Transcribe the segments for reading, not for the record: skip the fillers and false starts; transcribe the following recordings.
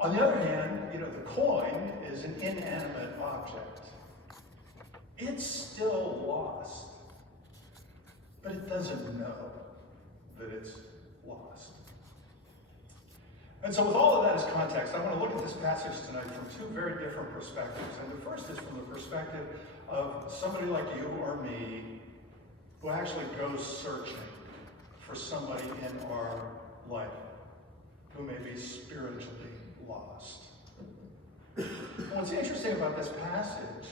On the other hand, the coin is an inanimate object. It's still lost, but it doesn't know that it's lost. And so with all of that as context, I want to look at this passage tonight from two very different perspectives. And the first is from the perspective of somebody like you or me who actually goes searching for somebody in our life who may be spiritually lost. And what's interesting about this passage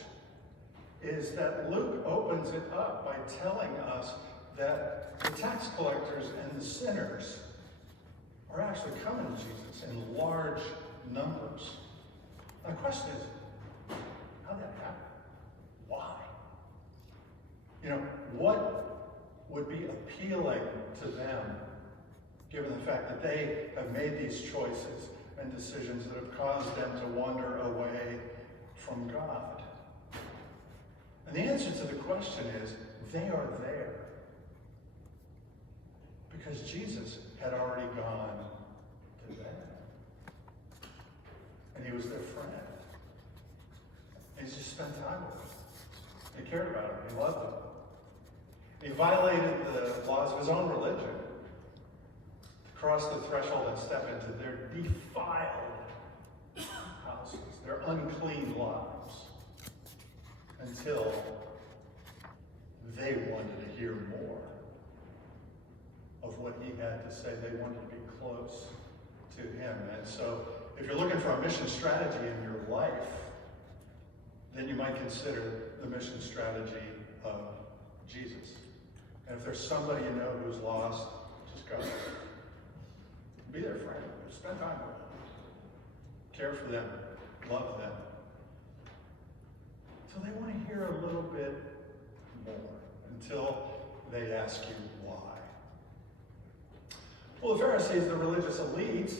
is that Luke opens it up by telling us that the tax collectors and the sinners are actually coming to Jesus in large numbers. And the question is, how did that happen? Why? What would be appealing to them, given the fact that they have made these choices and decisions that have caused them to wander away from God? And the answer to the question is, they are there because Jesus had already gone to them. And he was their friend. And he just spent time with them. He cared about them. He loved them. He violated the laws of his own religion to cross the threshold and step into their defiled houses, their unclean lives, until they wanted to hear more of what he had to say. They wanted to be close to him. And so if you're looking for a mission strategy in your life, then you might consider the mission strategy of Jesus. And if there's somebody you know who's lost, just go. Be their friend. Spend time with them. Care for them. Love them. So they want to hear a little bit more until they ask you why. Well, the Pharisees, the religious elite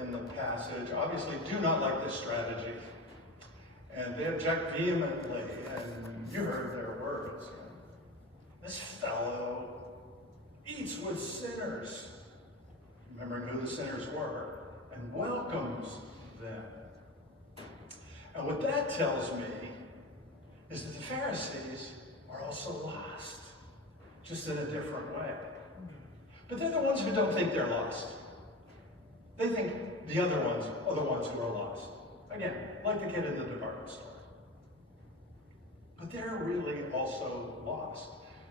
in the passage, obviously do not like this strategy. And they object vehemently, and you heard their words. This fellow eats with sinners, remembering who the sinners were, and welcomes them. And what that tells me is that the Pharisees are also lost, just in a different way. But they're the ones who don't think they're lost. They think the other ones are the ones who are lost. Again, like the kid in the department store. But they're really also lost.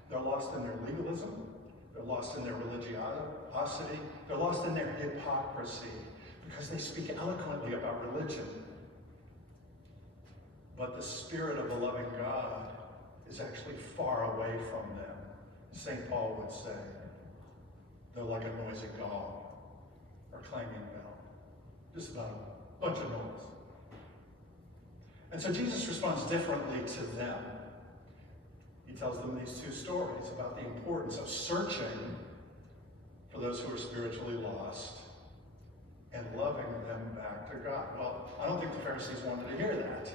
They're lost in their legalism. They're lost in their religiosity. They're lost in their hypocrisy because they speak eloquently about religion. But the spirit of a loving God is actually far away from them. St. Paul would say, they're like a noisy gong or clanging bell. Just about a bunch of noise. And so Jesus responds differently to them. He tells them these two stories about the importance of searching for those who are spiritually lost and loving them back to God. Well, I don't think the Pharisees wanted to hear that.